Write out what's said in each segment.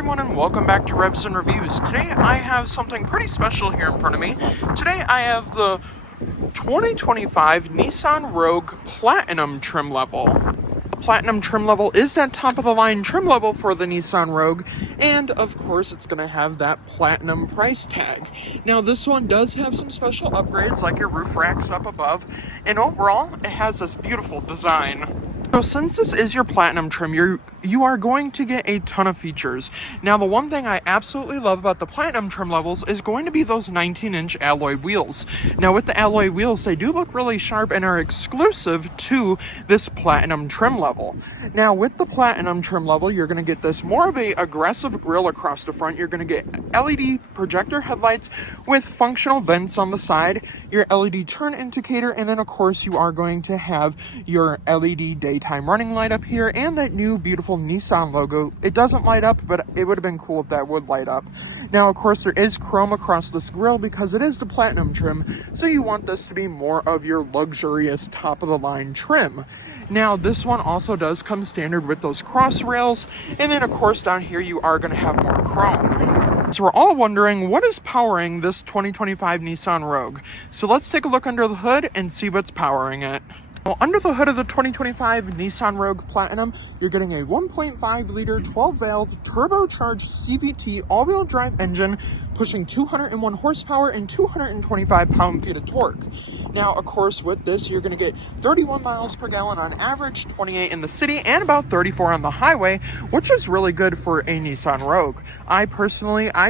everyone, and welcome back to Revs and Reviews. Today I have something pretty special here in front of me. Today I have the 2025 Nissan Rogue Platinum trim level. The Platinum trim level is that top of the line trim level for the Nissan Rogue, and of course it's going to have that Platinum price tag. Now this one does have some special upgrades like your roof racks up above, and overall it has this beautiful design. So since this is your Platinum trim, you are going to get a ton of features. Now the one thing I absolutely love about the Platinum trim levels is going to be those 19-inch alloy wheels. Now with the alloy wheels, they do look really sharp and are exclusive to this Platinum trim level. Now with the Platinum trim level, you're going to get this more of a aggressive grille across the front. You're going to get LED projector headlights with functional vents on the side, your LED turn indicator, and then of course you are going to have your LED daytime running light up here and that new beautiful Nissan logo. It doesn't light up, but it would have been cool if that would light up. Now of course there is chrome across this grille because it is the Platinum trim, so you want this to be more of your luxurious top of the line trim. Now this one also does come standard with those cross rails, and then of course down here you are going to have more chrome. So we're all wondering what is powering this 2025 Nissan Rogue. So let's take a look under the hood and see what's powering it. Well, under the hood of the 2025 Nissan Rogue Platinum, you're getting a 1.5-liter 12-valve turbocharged CVT all-wheel drive engine pushing 201 horsepower and 225 pound-feet of torque. Now, of course, with this, you're going to get 31 miles per gallon on average, 28 in the city, and about 34 on the highway, which is really good for a Nissan Rogue. I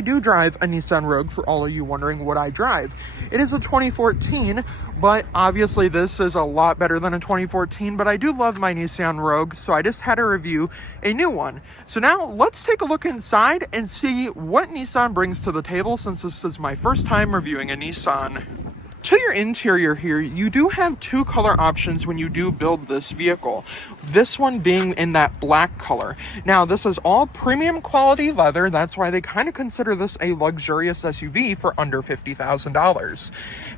do drive a Nissan Rogue, for all of you wondering what I drive. It is a 2014, but obviously this is a lot better than a 2014, but I do love my Nissan Rogue, so I just had to review a new one. So now let's take a look inside and see what Nissan brings to the table, since this is my first time reviewing a Nissan. To your interior here, you do have two color options when you do build this vehicle. This one being in that black color. Now, this is all premium quality leather. That's why they kind of consider this a luxurious SUV for under $50,000.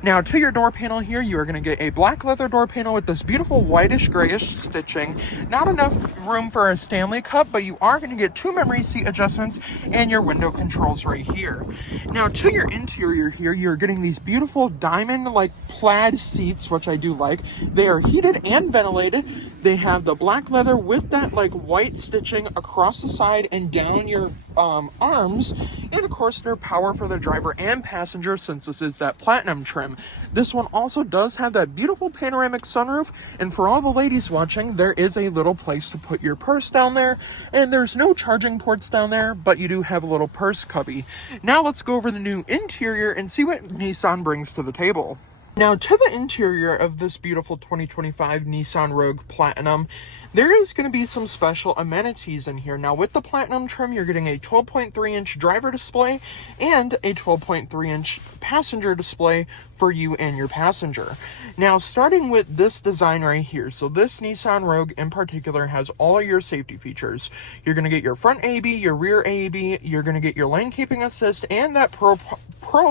Now, to your door panel here, you are going to get a black leather door panel with this beautiful whitish grayish stitching. Not enough room for a Stanley Cup, but you are going to get two memory seat adjustments and your window controls right here. Now, to your interior here, you're getting these beautiful diamond like plaid seats, which I do like. They are heated and ventilated. They have the black leather with that like white stitching across the side and down your arms, and of course they're power for the driver and passenger since this is that Platinum trim. This one also does have that beautiful panoramic sunroof, and for all the ladies watching, there is a little place to put your purse down there, and there's no charging ports down there, but you do have a little purse cubby. Now let's go over the new interior and see what Nissan brings to the table. Now, to the interior of this beautiful 2025 Nissan Rogue Platinum, there is going to be some special amenities in here. Now, with the Platinum trim, you're getting a 12.3-inch driver display and a 12.3-inch passenger display for you and your passenger. Now, starting with this design right here, so this Nissan Rogue in particular has all of your safety features. You're going to get your front AEB, your rear AEB, you're going to get your lane keeping assist, and that Pro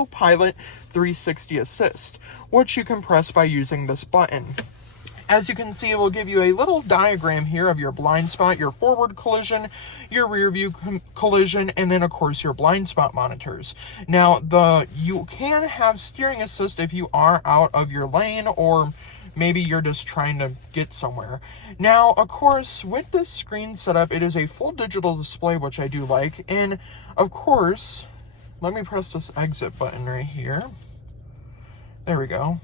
Pilot 360 assist, which you can press by using this button. As you can see, it will give you a little diagram here of your blind spot, your forward collision, your rear view collision, and then of course your blind spot monitors. Now, you can have steering assist if you are out of your lane, or maybe you're just trying to get somewhere. Now, of course, with this screen setup, it is a full digital display, which I do like. And of course, let me press this exit button right here. There we go.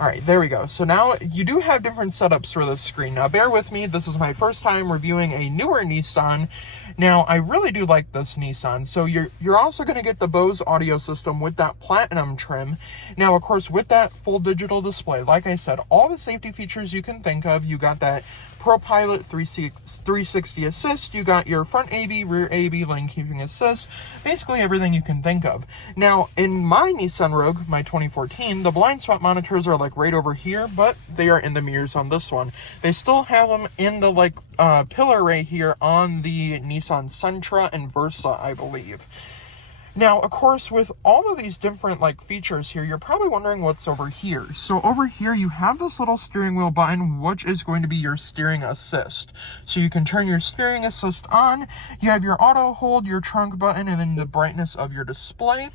All right, there we go. So now you do have different setups for this screen. Now bear with me, this is my first time reviewing a newer Nissan. Now I really do like this Nissan. So you're also going to get the Bose audio system with that Platinum trim. Now of course with that full digital display, like I said, all the safety features you can think of. You got that Pro Pilot 360 assist, you got your front AEB, rear AEB, lane keeping assist, basically everything you can think of. Now, in my Nissan Rogue, my 2014, the blind spot monitors are like right over here, but they are in the mirrors on this one. They still have them in the like pillar right here on the Nissan Sentra and Versa, I believe. Now, of course, with all of these different like features here, you're probably wondering what's over here. So over here, you have this little steering wheel button, which is going to be your steering assist. So you can turn your steering assist on. You have your auto hold, your trunk button, and then the brightness of your display.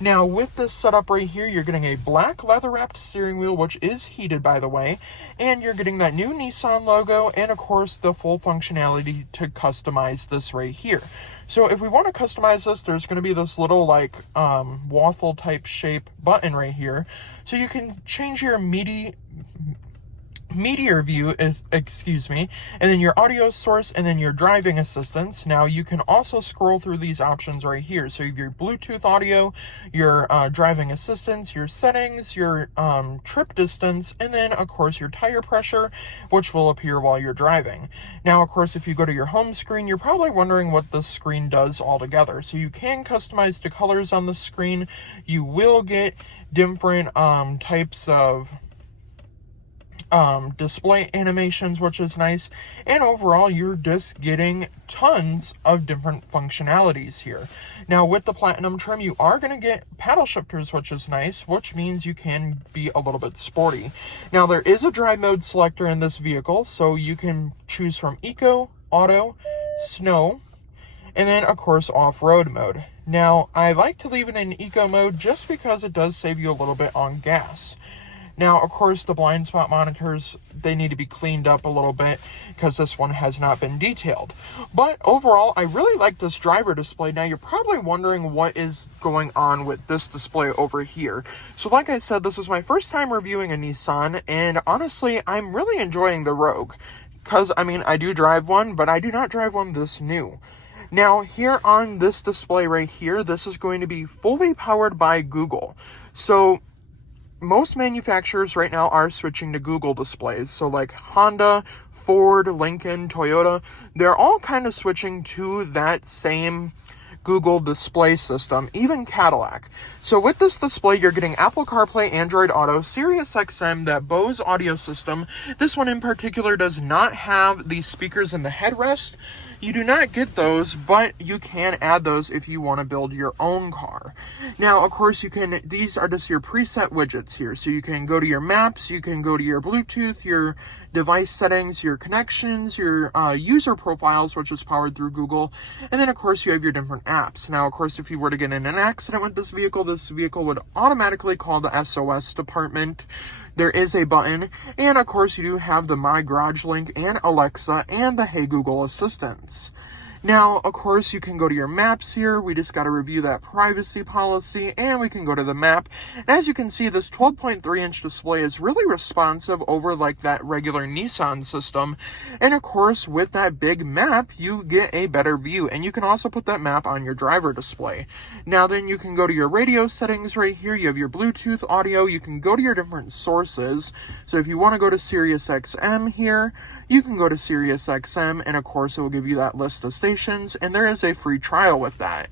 Now, with this setup right here, you're getting a black leather-wrapped steering wheel, which is heated, by the way, and you're getting that new Nissan logo, and of course, the full functionality to customize this right here. So if we want to customize this, there's going to be this little like waffle type shape button right here. So you can change your meteor view and then your audio source, and then your driving assistance. Now you can also scroll through these options right here. So you have your Bluetooth audio, your driving assistance, your settings, your trip distance, and then of course your tire pressure, which will appear while you're driving. Now, of course, if you go to your home screen, you're probably wondering what this screen does altogether. So you can customize the colors on the screen. You will get different types of display animations, which is nice, and overall you're just getting tons of different functionalities here. Now, with the platinum trim, you are going to get paddle shifters, which is nice, which means you can be a little bit sporty. Now, there is a drive mode selector in this vehicle, so you can choose from eco, auto, snow, and then of course off-road mode. Now, I like to leave it in eco mode just because it does save you a little bit on gas. Now, of course, the blind spot monitors, they need to be cleaned up a little bit because this one has not been detailed. But overall, I really like this driver display. Now, you're probably wondering what is going on with this display over here. So like I said, this is my first time reviewing a Nissan, and honestly, I'm really enjoying the Rogue. Because, I mean, I do drive one, but I do not drive one this new. Now, here on this display right here, this is going to be fully powered by Google. So most manufacturers right now are switching to Google displays. So like Honda, Ford, Lincoln, Toyota, they're all kind of switching to that same Google display system, even Cadillac. So with this display, you're getting Apple CarPlay, Android Auto, Sirius XM, that Bose audio system. This one in particular does not have the speakers in the headrest. You do not get those, but you can add those if you want to build your own car. Now, of course, these are just your preset widgets here. So you can go to your maps, you can go to your Bluetooth, your device settings, your connections, your user profiles, which is powered through Google. And then, of course, you have your different apps. Now, of course, if you were to get in an accident with this vehicle would automatically call the SOS department. There is a button, and of course you do have the My Garage Link and Alexa and the Hey Google assistants. Now, of course, you can go to your maps here. We just got to review that privacy policy, and we can go to the map. And as you can see, this 12.3-inch display is really responsive over like that regular Nissan system. And of course, with that big map, you get a better view, and you can also put that map on your driver display. Now then, you can go to your radio settings right here. You have your Bluetooth audio. You can go to your different sources. So if you want to go to Sirius XM here, you can go to Sirius XM, and of course, it will give you that list of stations, and there is a free trial with that.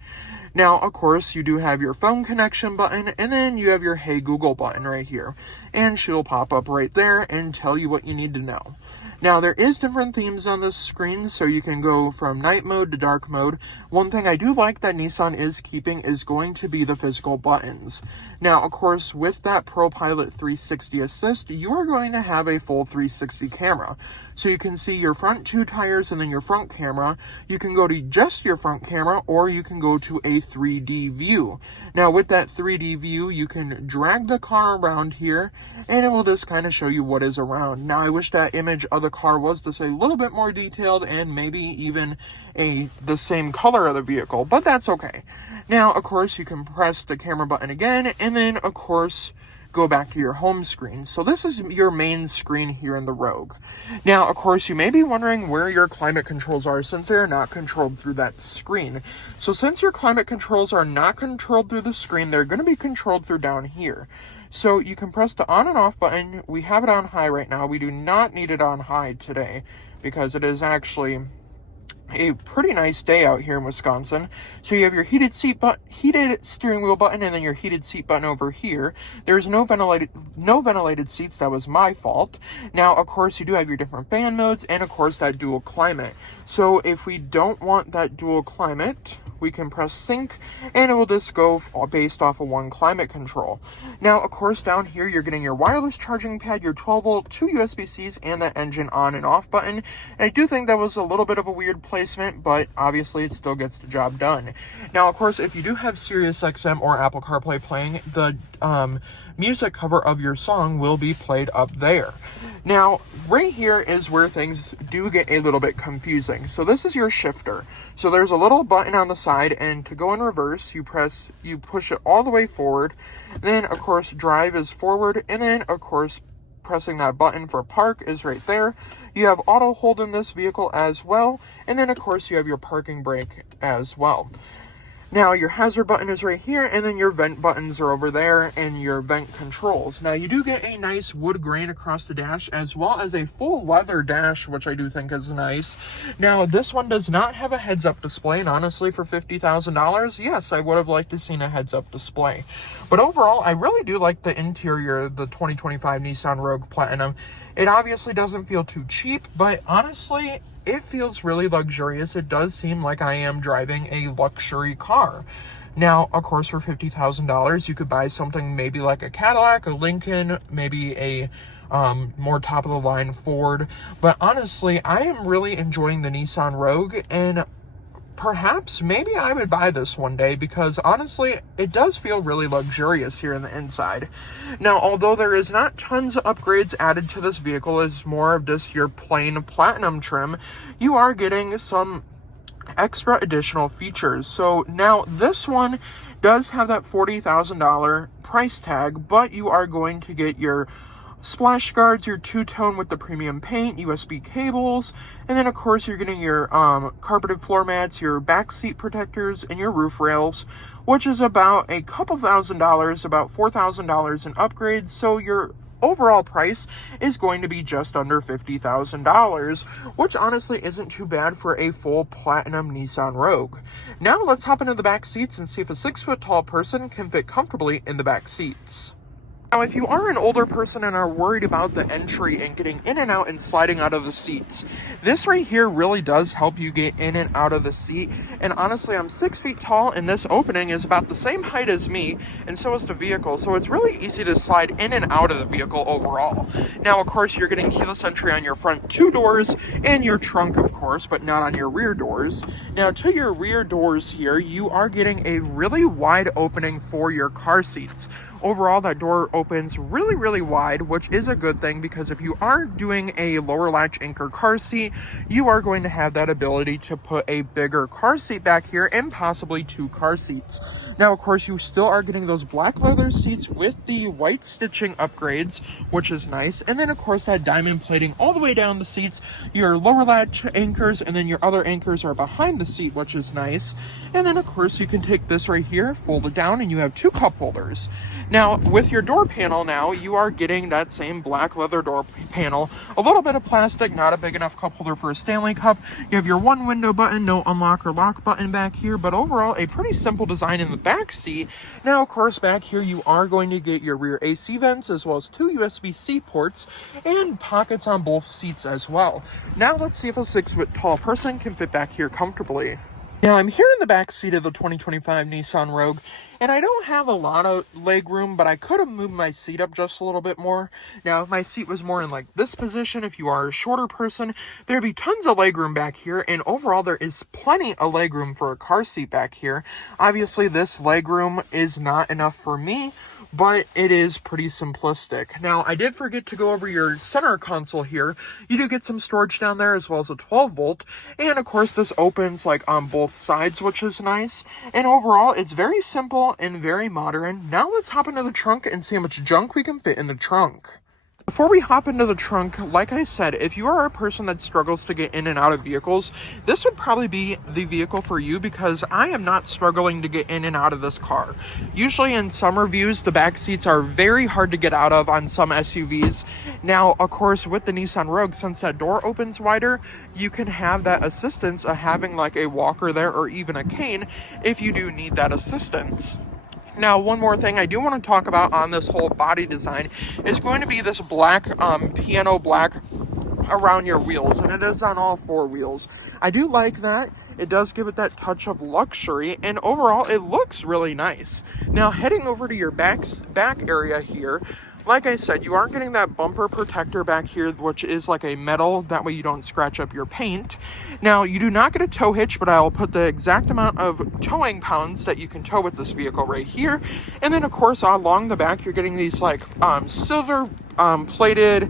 Now, of course, you do have your phone connection button, and then you have your Hey Google button right here, and she'll pop up right there and tell you what you need to know. Now, there is different themes on this screen, so you can go from night mode to dark mode. One thing I do like that Nissan is keeping is going to be the physical buttons. Now, of course, with that ProPilot 360 Assist, you are going to have a full 360 camera. So you can see your front two tires and then your front camera. You can go to just your front camera, or you can go to a 3D view. Now, with that 3D view, you can drag the car around here, and it will just kind of show you what is around. Now, I wish that image of the car was just a little bit more detailed and maybe even the same color of the vehicle, but that's okay. Now, of course, you can press the camera button again, and then, of course, go back to your home screen. So this is your main screen here in the Rogue. Now, of course, you may be wondering where your climate controls are since they are not controlled through that screen. So since your climate controls are not controlled through the screen, they're going to be controlled through down here. So you can press the on and off button. We have it on high right now. We do not need it on high today because it is actually a pretty nice day out here in Wisconsin. So you have your heated steering wheel button, and then your heated seat button over here. There's no ventilated seats. That was my fault. Now, of course, you do have your different fan modes, and of course that dual climate. So if we don't want that dual climate, we can press sync, and it will just go based off of one climate control. Now, of course, down here, you're getting your wireless charging pad, your 12-volt, 2 USB-Cs, and that engine on and off button. And I do think that was a little bit of a weird placement, but obviously it still gets the job done. Now, of course, if you do have Sirius XM or Apple CarPlay playing, the music cover of your song will be played up there. Now, right here is where things do get a little bit confusing. So this is your shifter. So there's a little button on the side, and to go in reverse, you push it all the way forward. Then, of course, drive is forward, and then, of course, pressing that button for park is right there. You have auto hold in this vehicle as well, and then, of course, you have your parking brake as well. Now, your hazard button is right here, and then your vent buttons are over there, and your vent controls. Now, you do get a nice wood grain across the dash, as well as a full leather dash, which I do think is nice. Now, this one does not have a heads-up display, and honestly, for $50,000, yes, I would have liked to seen a heads-up display. But overall, I really do like the interior of the 2025 Nissan Rogue Platinum. It obviously doesn't feel too cheap, but honestly, it feels really luxurious. It does seem like I am driving a luxury car. Now, of course, for $50,000, you could buy something maybe like a Cadillac, a Lincoln, maybe a more top-of-the-line Ford. But honestly, I am really enjoying the Nissan Rogue, and perhaps, maybe I would buy this one day, because honestly, it does feel really luxurious here in the inside. Now, although there is not tons of upgrades added to this vehicle, it's more of just your plain platinum trim, you are getting some extra additional features. So now this one does have that $40,000 price tag, but you are going to get your splash guards, your two-tone with the premium paint, USB cables, and then of course you're getting your carpeted floor mats, your back seat protectors, and your roof rails, which is about a couple $1,000s, about $4,000 in upgrades. So your overall price is going to be just under $50,000, which honestly isn't too bad for a full platinum Nissan Rogue. Now let's hop into the back seats and see if a 6-foot-tall person can fit comfortably in the back seats. Now, if you are an older person and are worried about the entry and getting in and out and sliding out of the seats, this right here really does help you get in and out of the seat. And honestly, I'm 6 feet tall, and this opening is about the same height as me, and so is the vehicle. So it's really easy to slide in and out of the vehicle overall. Now, of course, you're getting keyless entry on your front 2 doors and your trunk, of course, but not on your rear doors. Now, to your rear doors here, you are getting a really wide opening for your car seats. Overall, that door opens really, really wide, which is a good thing, because if you are doing a lower latch anchor car seat, you are going to have that ability to put a bigger car seat back here and possibly 2 car seats. Now, of course, you still are getting those black leather seats with the white stitching upgrades, which is nice. And then, of course, that diamond plating all the way down the seats. Your lower latch anchors and then your other anchors are behind the seat, which is nice. And then, of course, you can take this right here, fold it down, and you have 2 cup holders. Now, with your door panel now, you are getting that same black leather door panel, a little bit of plastic, not a big enough cup holder for a Stanley Cup. You have your 1 window button, no unlock or lock button back here, but overall, a pretty simple design in the back seat. Now, of course, back here, you are going to get your rear AC vents, as well as 2 USB-C ports, and pockets on both seats as well. Now, let's see if a 6-foot-tall person can fit back here comfortably. Now, I'm here in the back seat of the 2025 Nissan Rogue, and I don't have a lot of leg room, but I could have moved my seat up just a little bit more. Now, if my seat was more in like this position, if you are a shorter person, there'd be tons of leg room back here, and overall there is plenty of leg room for a car seat back here. Obviously, this leg room is not enough for me, but it is pretty simplistic. Now, I did forget to go over your center console here. You do get some storage down there, as well as a 12-volt, and of course this opens like on both sides, which is nice. And overall, it's very simple and very modern. Now let's hop into the trunk and see how much junk we can fit in the trunk. Before we hop into the trunk, like I said, if you are a person that struggles to get in and out of vehicles, this would probably be the vehicle for you, because I am not struggling to get in and out of this car. Usually in some reviews, the back seats are very hard to get out of on some SUVs. Now, of course, with the Nissan Rogue, since that door opens wider, you can have that assistance of having like a walker there or even a cane if you do need that assistance. Now, one more thing I do want to talk about on this whole body design is going to be this black, piano black around your wheels, and it is on all four wheels. I do like that. It does give it that touch of luxury, and overall it looks really nice. Now heading over to your back area here, like I said, you are getting that bumper protector back here, which is like a metal, that way you don't scratch up your paint. Now, you do not get a tow hitch, but I'll put the exact amount of towing pounds that you can tow with this vehicle right here. And then, of course, along the back, you're getting these like silver plated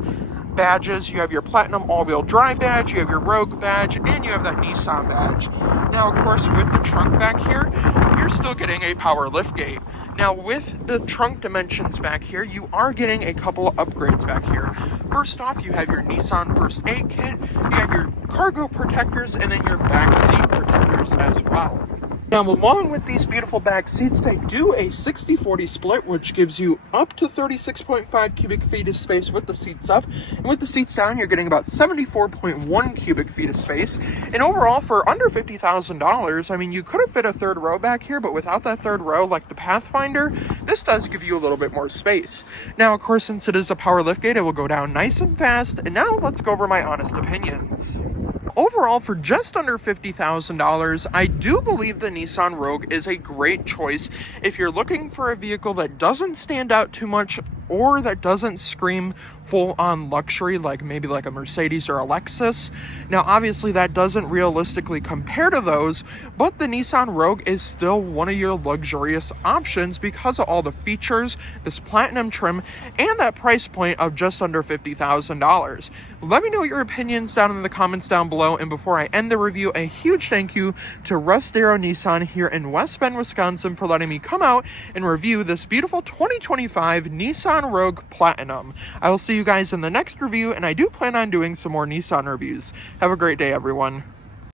badges. You have your Platinum all-wheel drive badge, you have your Rogue badge, and you have that Nissan badge. Now, of course, with the trunk back here, you're still getting a power liftgate. Now, with the trunk dimensions back here, you are getting a couple of upgrades back here. First off, you have your Nissan First Aid Kit, you have your cargo protectors, and then your back seat protectors as well. Now, along with these beautiful back seats, they do a 60-40 split, which gives you up to 36.5 cubic feet of space with the seats up. And with the seats down, you're getting about 74.1 cubic feet of space. And overall, for under $50,000, I mean, you could have fit a third row back here, but without that third row, like the Pathfinder, this does give you a little bit more space. Now, of course, since it is a power liftgate, it will go down nice and fast. And now, let's go over my honest opinions. Overall, for just under $50,000, I do believe the Nissan Rogue is a great choice if you're looking for a vehicle that doesn't stand out too much or that doesn't scream full-on luxury like maybe like a Mercedes or a Lexus. Now, obviously, that doesn't realistically compare to those, but the Nissan Rogue is still one of your luxurious options because of all the features, this platinum trim, and that price point of just under $50,000. Let me know your opinions down in the comments down below, and before I end the review, a huge thank you to Russ, Darrow Nissan here in West Bend, Wisconsin for letting me come out and review this beautiful 2025 Nissan Rogue Platinum. I will see you guys in the next review, and I do plan on doing some more Nissan reviews. Have a great day, everyone.